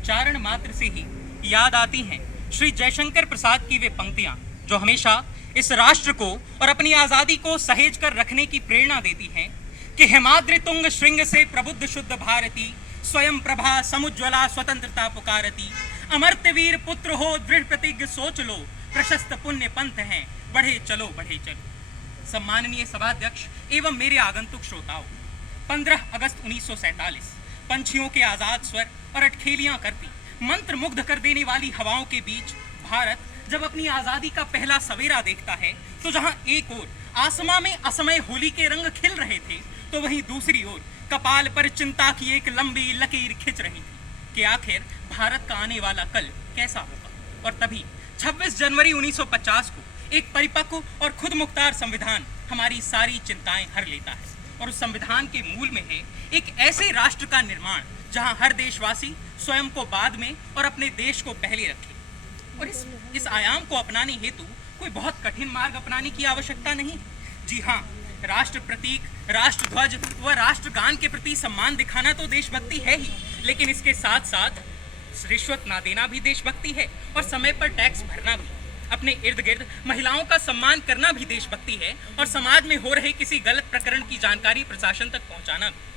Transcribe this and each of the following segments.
उच्चारण मात्र से ही याद आती हैं श्री जयशंकर प्रसाद की वे पंक्तियां जो हमेशा इस राष्ट्र को और अपनी आजादी को सहेज कर रखने की प्रेरणा देती हैं कि हिमाद्रि तुंग श्रृंग से प्रबुद्ध शुद्ध भारती, स्वयं प्रभा समुज्ज्वला स्वतंत्रता पुकारती, अमर्त्य वीर पुत्र हो दृढ़ प्रतिज्ञ सोच लो, प्रशस्त पुण्य पंथ हैं बढ़े चलो बढ़े चलो। सम्माननीय सभाध्यक्ष एवं मेरे आगंतुक श्रोताओं, 15 अगस्त 1947 पंछियों के आजाद स्वर और अटखेलियां करती, मंत्र मुग्ध कर देने वाली हवाओं के बीच भारत जब अपनी आजादी का पहला सवेरा देखता है, तो जहां एक ओर आसमां में असमय होली के रंग खिल रहे थे, तो वहीं दूसरी ओर कपाल पर चिंता की एक लंबी लकीर खिंच रही थी कि आखिर भारत का आने वाला कल कैसा होगा। और तभी 26 जनवरी 1950 को एक परिपक्व और खुद मुख्तार संविधान हमारी सारी चिंताएं हर लेता है, और उस संविधान के मूल में है एक ऐसे राष्ट्र का निर्माण जहां हर देशवासी स्वयं को बाद में और अपने देश को पहले रखे। और इस आयाम को अपनाने हेतु कोई बहुत कठिन मार्ग अपनाने की आवश्यकता नहीं। जी हाँ, राष्ट्र प्रतीक, राष्ट्र ध्वज व राष्ट्रगान के प्रति सम्मान दिखाना तो देशभक्ति है ही, लेकिन इसके साथ साथ रिश्वत ना देना भी देशभक्ति है, और समय पर टैक्स भरना भी, अपने इर्द गिर्द महिलाओं का सम्मान करना भी देशभक्ति है, और समाज में हो रहे किसी गलत प्रकरण की जानकारी प्रशासन तक पहुंचाना भी,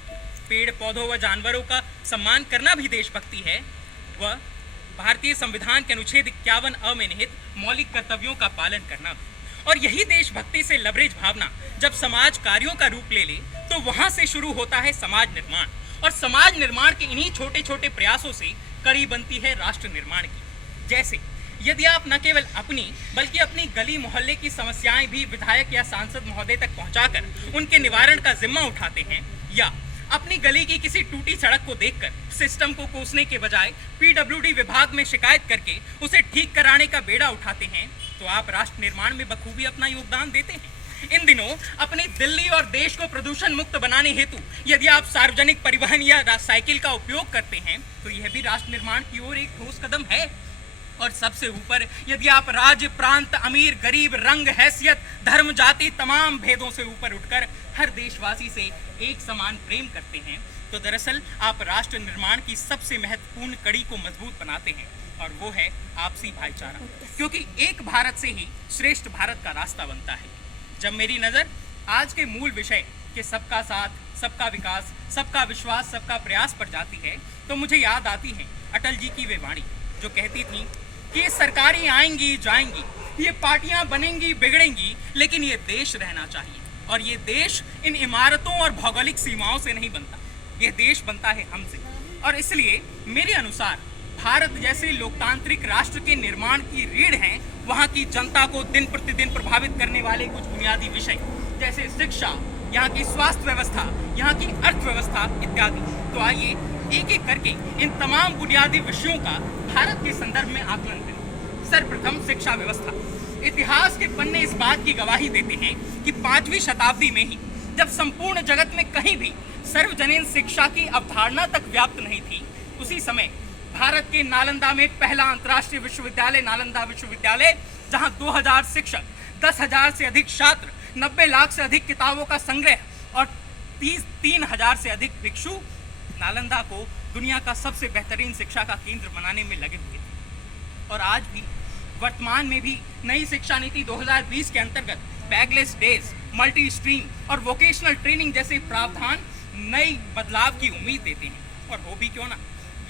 पेड़ पौधों व जानवरों का सम्मान करना भी देशभक्ति है, व भारतीय संविधान के अनुच्छेद 51 अ में निहित मौलिक कर्तव्यों का पालन करना भी। और यही देशभक्ति से लबरेज भावना जब समाज कार्यों का रूप ले ले, तो वहां से शुरू होता है समाज निर्माण, और समाज निर्माण के इन्हीं छोटे छोटे प्रयासों से कड़ी बनती है राष्ट्र निर्माण की। जैसे यदि आप न केवल अपनी बल्कि अपनी गली मोहल्ले की समस्याएं भी विधायक या सांसद महोदय तक पहुंचाकर उनके निवारण का जिम्मा उठाते हैं, या अपनी गली की किसी टूटी सड़क को देखकर सिस्टम को कोसने के बजाय पीडब्ल्यूडी विभाग में शिकायत करके उसे ठीक कराने का बेड़ा उठाते हैं, तो आप राष्ट्र निर्माण में बखूबी अपना योगदान देते हैं। इन दिनों अपनी दिल्ली और देश को प्रदूषण मुक्त बनाने हेतु यदि आप सार्वजनिक परिवहन या साइकिल का उपयोग करते हैं, तो यह भी राष्ट्र निर्माण की ओर एक ठोस कदम है। और सबसे ऊपर यदि आप राज्य, प्रांत, अमीर, गरीब, रंग, हैसियत, धर्म, जाति तमाम भेदों से ऊपर उठकर हर देशवासी से एक समान प्रेम करते हैं, तो दरअसल आप राष्ट्र निर्माण की सबसे महत्वपूर्ण कड़ी को मजबूत बनाते हैं, और वो है आपसी भाईचारा, क्योंकि एक भारत से ही श्रेष्ठ भारत का रास्ता बनता है। जब मेरी नज़र आज के मूल विषय के सबका साथ, सबका विकास, सबका विश्वास, सबका प्रयास पर जाती है, तो मुझे याद आती है अटल जी की वे वाणी जो कहती थी कि ये सरकारें आएंगी जाएंगी, ये पार्टियां बनेंगी बिगड़ेंगी, लेकिन ये देश रहना चाहिए, और ये देश इन इमारतों और भौगोलिक सीमाओं से नहीं बनता, ये देश बनता है हमसे। और इसलिए मेरे अनुसार भारत जैसे लोकतांत्रिक राष्ट्र के निर्माण की रीढ़ हैं वहाँ की जनता को दिन प्रतिदिन प्रभावित करने वाले कुछ बुनियादी विषय, जैसे शिक्षा, यहाँ की स्वास्थ्य व्यवस्था, यहाँ की अर्थव्यवस्था इत्यादि। तो आइए एक एक करके इन तमाम बुनियादी विषयों का भारत के संदर्भ में आकलन करें। सर्वप्रथम शिक्षा व्यवस्था। इतिहास के पन्ने इस बात की गवाही देते हैं कि 5वीं शताब्दी में ही, जब संपूर्ण जगत में कहीं भी सर्वजनीन शिक्षा की अवधारणा तक व्याप्त नहीं थी, उसी समय भारत के नालंदा में पहला अंतर्राष्ट्रीय विश्वविद्यालय नालंदा विश्वविद्यालय, जहां 2000 शिक्षक, 10,000 से अधिक छात्र, 90 लाख से अधिक किताबों का संग्रह और 3,000 से अधिक भिक्षु नालंदा को दुनिया का सबसे बेहतरीन शिक्षा का केंद्र बनाने में लगे हुए थे। और आज भी वर्तमान में भी नई शिक्षा नीति 2020 के अंतर्गत बैगलेस डेज, मल्टी स्ट्रीम और वोकेशनल ट्रेनिंग जैसे प्रावधान नई बदलाव की उम्मीद देते हैं। और हो भी क्यों ना,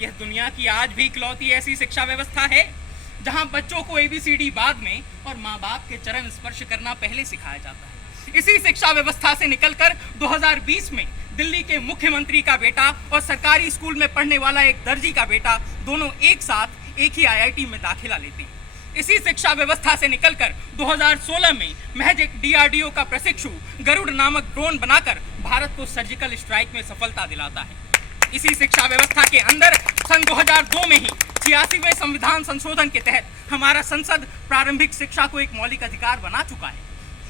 यह दुनिया की आज भी इकलौती ऐसी शिक्षा व्यवस्था है जहां बच्चों को ABCD बाद में और माँ बाप के चरण स्पर्श करना पहले सिखाया जाता है। इसी शिक्षा व्यवस्था से निकलकर 2020 में दिल्ली के मुख्यमंत्री का बेटा और सरकारी स्कूल में पढ़ने वाला एक दर्जी का बेटा दोनों एक साथ एक ही IIT में दाखिला लेते हैं। इसी शिक्षा व्यवस्था से निकलकर 2016 में महज एक DRDO का प्रशिक्षु गरुड़ नामक ड्रोन बनाकर भारत को सर्जिकल स्ट्राइक में सफलता दिलाता है। इसी शिक्षा व्यवस्था के अंदर सन 2002 में ही 86वें संविधान संशोधन के तहत हमारा संसद प्रारंभिक शिक्षा को एक मौलिक अधिकार बना चुका है।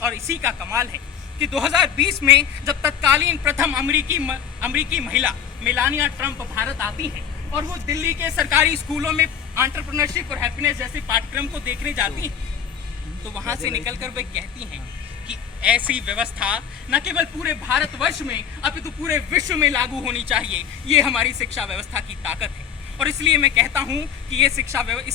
और इसी का कमाल है कि 2020 में जब तत्कालीन प्रथम अमेरिकी महिला मेलानिया ट्रंप भारत आती हैं और वो दिल्ली के सरकारी स्कूलों में एंटरप्रेन्योरशिप और हैप्पीनेस जैसे पाठ्यक्रम को देखने जाती हैं, तो वहाँ से निकलकर वे कहती हैं कि ऐसी व्यवस्था न केवल पूरे भारतवर्ष में अपितु पूरे विश्व में लागू होनी चाहिए। ये हमारी शिक्षा व्यवस्था की ताकत है। और इसलिए मैं कहता हूं कि इस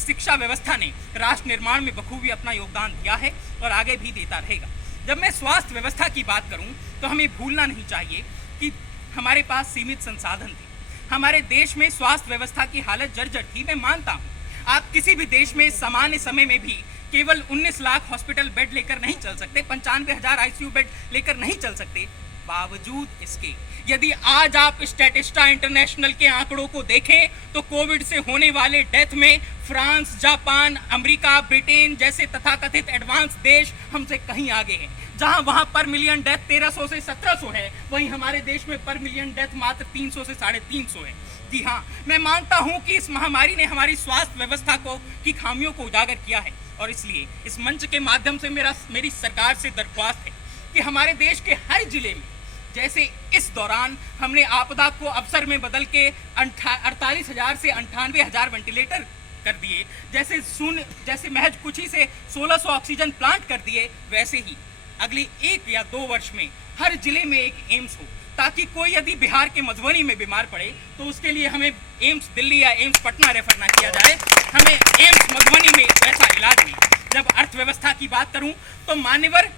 शिक्षा व्यवस्था ने राष्ट्र निर्माण में बखूबी अपना योगदान दिया है और आगे भी देता रहेगा। जब मैं स्वास्थ्य व्यवस्था की बात करूं तो हमें भूलना नहीं चाहिए कि हमारे पास सीमित संसाधन थे। हमारे देश में स्वास्थ्य व्यवस्था की हालत जर्जर थी। मैं मानता हूं आप किसी भी देश में सामान्य समय में भी केवल 19 लाख हॉस्पिटल बेड लेकर नहीं चल सकते, 95,000 आईसीयू बेड लेकर नहीं चल सकते। बावजूद इसके यदि आज आप स्टैटिस्टा इंटरनेशनल के आंकड़ों को देखें तो कोविड से होने वाले डेथ में फ्रांस, जापान, अमेरिका, ब्रिटेन जैसे तथाकथित एडवांस देश हमसे कहीं आगे हैं। जहां वहां पर मिलियन डेथ 1300 से 1700 है, वहीं हमारे देश में पर मिलियन डेथ मात्र 300 से 350 है। जी हाँ, मैं मानता हूं कि इस महामारी ने हमारी स्वास्थ्य व्यवस्था की खामियों को उजागर किया है और इसलिए इस मंच के माध्यम से मेरी सरकार से दरख्वास्त है कि हमारे देश के हर जिले में, जैसे इस दौरान हमने आपदा को अवसर में बदल के 48,000 से 98,000 वेंटिलेटर कर दिए, जैसे महज कुछ ही से 1600 ऑक्सीजन प्लांट कर दिए, वैसे ही अगले 1 या 2 वर्ष में हर जिले में एक एम्स हो, ताकि कोई यदि बिहार के मधुबनी में बीमार पड़े तो उसके लिए हमें एम्स दिल्ली या एम्स पटना रेफर ना किया जाए, हमें एम्स मधुबनी में वैसा इलाज मिले। जब अर्थव्यवस्था की बात करूं तो मान्यवर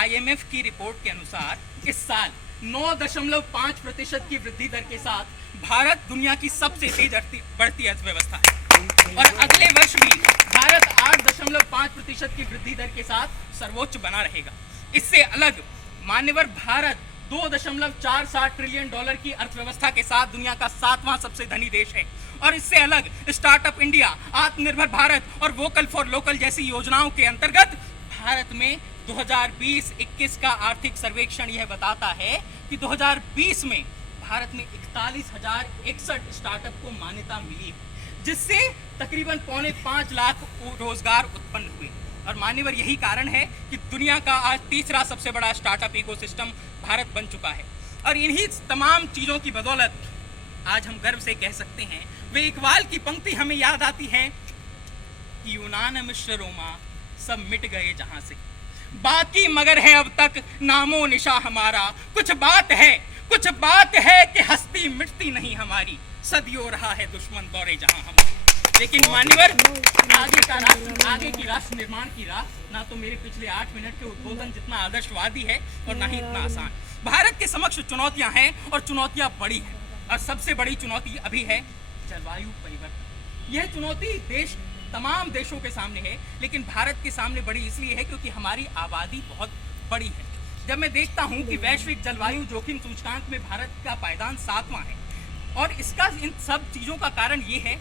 IMF की रिपोर्ट के अनुसार इस साल 9.5% की वृद्धि दर के साथ भारत दुनिया की सबसे तेज बढ़ती अर्थव्यवस्था है और अगले वर्ष भी भारत 8.5% की वृद्धि दर के साथ सर्वोच्च बना रहेगा। इससे अलग मान्यवर भारत 2.47 ट्रिलियन डॉलर की अर्थव्यवस्था के साथ दुनिया का 7वां सबसे धनी देश है और इससे अलग स्टार्टअप इंडिया, आत्मनिर्भर भारत और वोकल फॉर लोकल जैसी योजनाओं के अंतर्गत भारत में 2020-21 का आर्थिक सर्वेक्षण यह बताता है कि 2020 में भारत में 41,061 स्टार्टअप को मान्यता मिली है, जिससे तकरीबन 4.5 लाख रोजगार उत्पन्न हुए और मान्यवर यही कारण है कि दुनिया का आज तीसरा सबसे बड़ा स्टार्टअप इकोसिस्टम भारत बन चुका है। और इन्हीं तमाम चीज़ों की बदौलत आज हम गर्व से कह सकते हैं, वे इकबाल की पंक्ति हमें याद आती है कि यूनान मिस्र रोमा सब मिट गए जहां से, बाकी मगर है अब तक नामो निशा हमारा, कुछ बात है कि हस्ती मिटती नहीं हमारी, सदियों रहा है दुश्मन दौरे जहां हमारी। लेकिन मान्यवर आगे की राष्ट्र निर्माण की राह ना तो मेरे पिछले 8 मिनट के उद्बोधन जितना आदर्शवादी है और ना ही इतना आसान। भारत के समक्ष चुनौतियां हैं और चुनौतियां बड़ी हैं और सबसे बड़ी चुनौती अभी है जलवायु परिवर्तन। यह चुनौती तमाम देशों के सामने है, लेकिन भारत के सामने बड़ी इसलिए है क्योंकि हमारी आबादी बहुत बड़ी है। जब मैं देखता हूं कि वैश्विक जलवायु जोखिम सूचकांक में भारत का पायदान 7वां है और इसका इन सब चीज़ों का कारण ये है